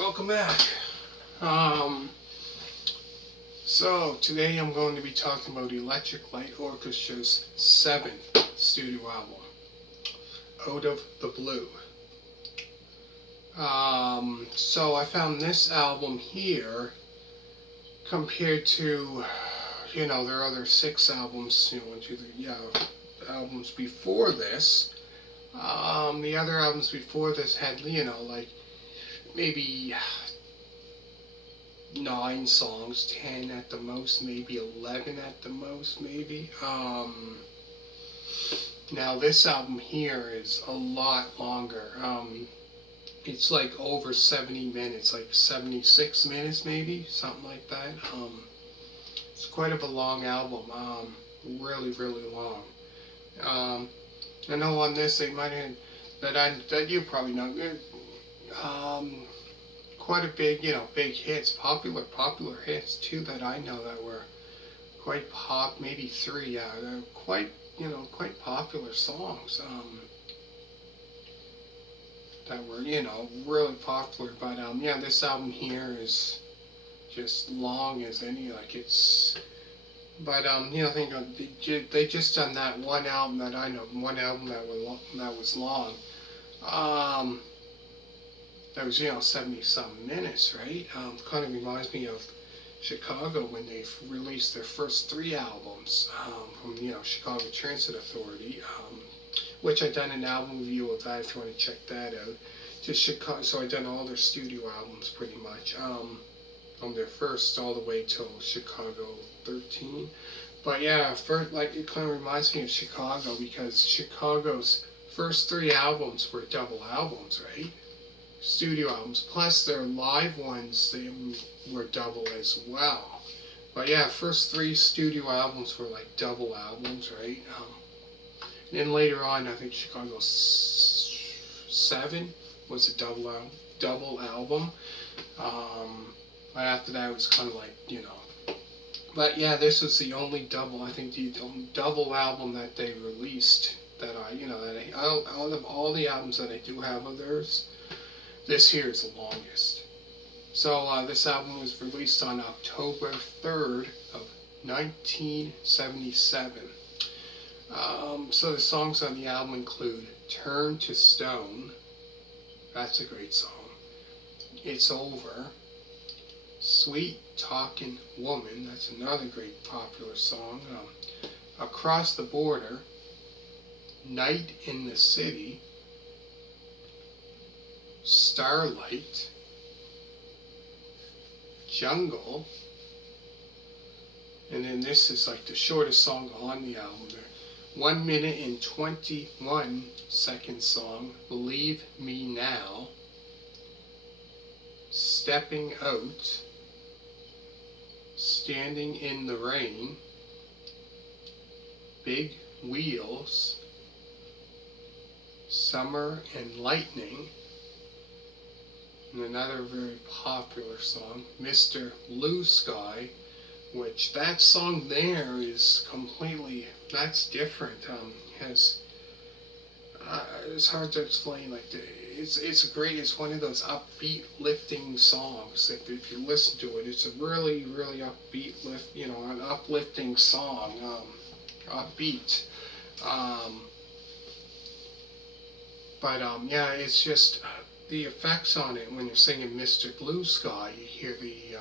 welcome back. Um, so today I'm going to be talking about Electric Light Orchestra's 7th studio album, Out of the Blue. So I found this album here compared to, their other 6 albums, albums before this. The other albums before this had, like maybe 9 songs, 10 at the most, maybe 11 at the most, maybe. Now this album here is a lot longer. It's like over 70 minutes, like 76 minutes maybe, something like that. It's quite of a long album, really, really long. I know on this they might have, that you probably know, quite a big, big hits, popular hits too that I know that were quite maybe 3, they're quite, quite popular songs, that were, really popular, but, this album here is just long as any, like but, think of, they just done that one album that I know, one album that was long, that was, 70-some minutes, right? Kind of reminds me of Chicago when they released their first 3 albums, from, Chicago Transit Authority, which I done an album review of that if you want to check that out. Just Chicago, so I done all their studio albums pretty much, from their first all the way till Chicago 13. But yeah, first, like, it kind of reminds me of Chicago because Chicago's first 3 albums were double albums, right? Studio albums, plus their live ones, they were double as well. But yeah, first 3 studio albums were like double albums, right? And then later on, I think Chicago 7 was a double album. Right after that, it was kind of like, But yeah, this was the only double, I think the double album that they released that out of all the albums that I do have of theirs, this here is the longest. So this album was released on October 3rd of 1977. So the songs on the album include Turn to Stone, that's a great song, It's Over, Sweet Talkin' Woman, that's another great popular song, Across the Border, Night in the City, Starlight, Jungle, and then this is like the shortest song on the album there. 1 minute and 21 second song, Believe Me Now, Steppin Out, Standing in the Rain, Big Wheels, Summer and Lightning, and another very popular song, Mr. Blue Sky, which that song there is completely, that's different. It's hard to explain. Like it's great. It's one of those upbeat, lifting songs. If you listen to it, it's a really, really upbeat, an uplifting song. Upbeat. Yeah, it's just the effects on it when you're singing Mr. Blue Sky. You hear the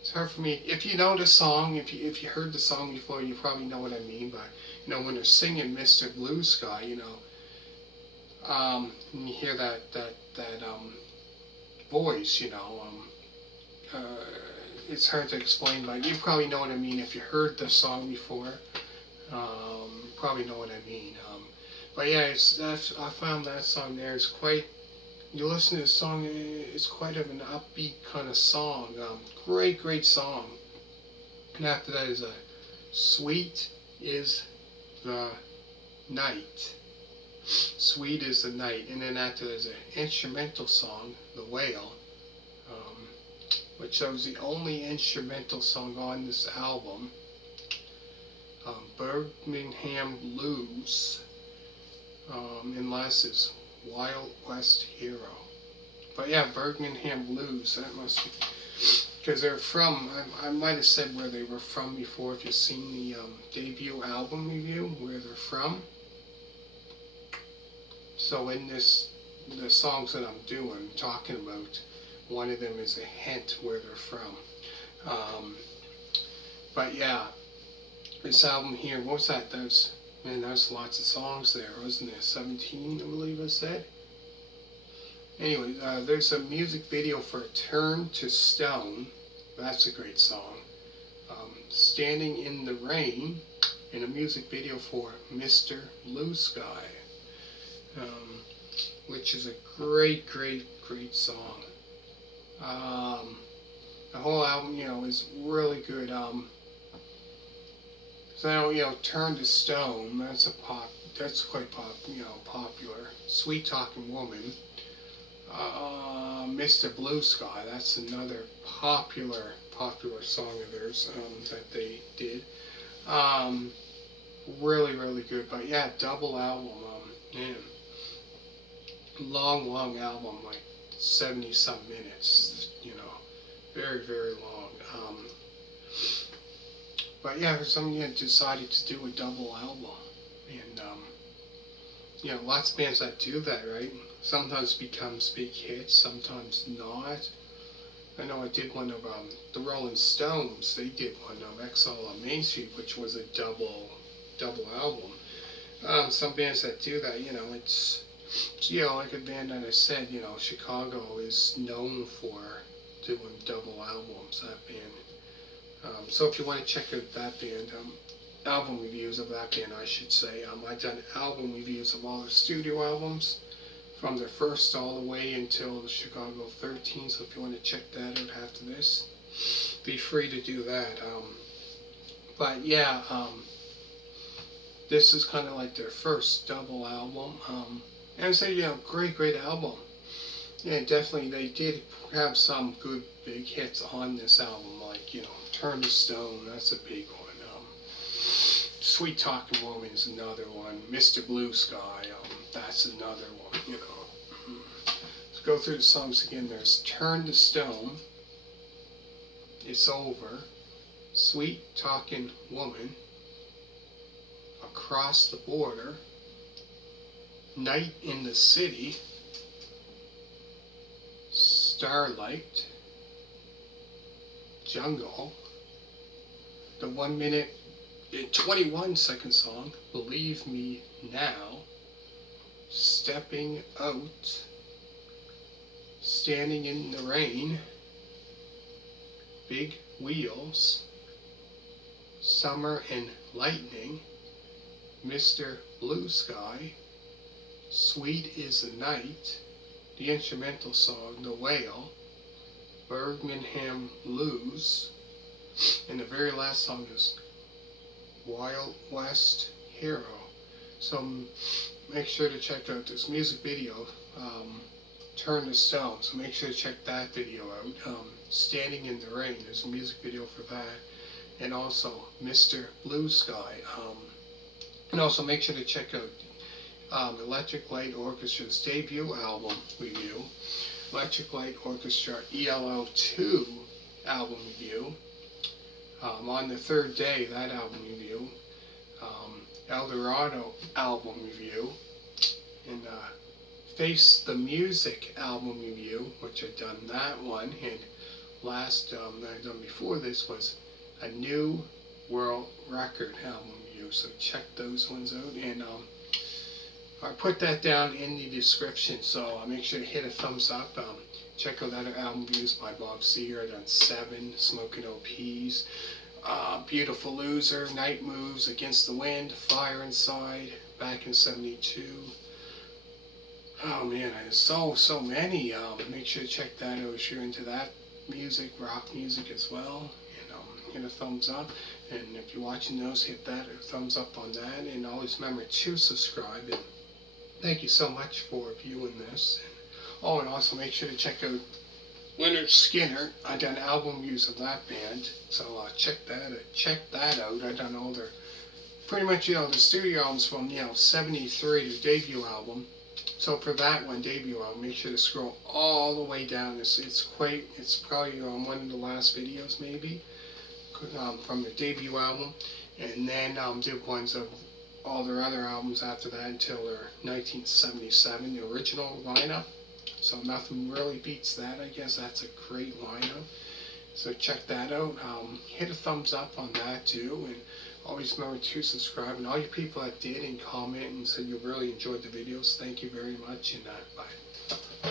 it's hard for me. If you know the song, if you heard the song before, you probably know what I mean. But when they're singing Mr. Blue Sky, and you hear that voice, it's hard to explain. But you probably know what I mean if you heard the song before. You probably know what I mean. But yeah, I found that song there is quite. You listen to the song, it's quite of an upbeat kind of song. Great song. And after that is Sweet is the Night. Sweet is the Night. And then after there's an instrumental song, The Whale, which was the only instrumental song on this album. Birmingham Blues. And last is Wild West Hero. But yeah, Birmingham Blues, that must be, because they're from, I might have said where they were from before if you've seen the debut album review, where they're from. So in the songs that I'm talking about, one of them is a hint where they're from. But yeah, this album here, what was that? There's lots of songs there, wasn't there? 17, I believe I said. Anyway, there's a music video for Turn to Stone. That's a great song. Standing in the Rain, and a music video for Mr. Blue Sky, which is a great, great, great song. The whole album, is really good. So, Turn to Stone, that's quite popular. Sweet Talking Woman. Mr. Blue Sky, that's another popular song of theirs that they did. Really, really good. But yeah, double album. Man, long album, like 70 some minutes. Very, very long. But yeah, for some reason decided to do a double album, and lots of bands that do that, right? Sometimes becomes big hits, sometimes not. I know I did one of the Rolling Stones. They did one of Exile on Main Street, which was a double album. Some bands that do that, it's like a band that I said, Chicago is known for doing double albums. That band. So if you want to check out that band, album reviews of that band, I should say. I've done album reviews of all their studio albums, from their first all the way until the Chicago 13. So if you want to check that out after this, be free to do that. But yeah, this is kind of like their first double album. And I say, great album. Yeah, definitely they did have some good big hits on this album, like, Turn to Stone, that's a big one. Sweet Talking Woman is another one. Mr. Blue Sky, that's another one, Let's go through the songs again. There's Turn to Stone, It's Over, Sweet Talking Woman, Across the Border, Night in the City, Starlight, Jungle, the 1 minute and 21 second song, Believe Me Now, Stepping Out, Standing in the Rain, Big Wheels, Summer and Lightning, Mr. Blue Sky, Sweet is the Night, the instrumental song, The Whale, Birmingham Blues, and the very last song is Wild West Hero. So make sure to check out this music video, Turn to Stone. So make sure to check that video out. Standing in the Rain, there's a music video for that. And also Mr. Blue Sky. And also make sure to check out Electric Light Orchestra's debut album review, Electric Light Orchestra ELO 2 album review. On the third day, that album review. Eldorado album review. And Face the Music album review, which I've done that one. And last that I've done before this was a New World Record album review. So check those ones out. And I put that down in the description, so make sure to hit a thumbs up. Check out other album reviews by Bob Seger. I've done 7, Smoking OPs, Beautiful Loser, Night Moves, Against the Wind, Fire Inside, Back in 72. Oh man, there's so many. Make sure to check that out if you're into that music, rock music as well. And hit a thumbs up. And if you're watching those, hit that thumbs up on that. And always remember to subscribe. And thank you so much for viewing this. And also make sure to check out Leonard Skinner. I done album reviews of that band, so check that out. I done all their pretty much the studio albums from 73, their debut album, So for that one debut album, make sure to scroll all the way down. It's probably one of the last videos maybe from their debut album, and then did ones of all their other albums after that until their 1977, the original lineup. So nothing really beats that. I guess that's a great lineup. So check that out. Hit a thumbs up on that too, and always remember to subscribe. And all you people that did and comment and said you really enjoyed the videos, thank you very much, and bye.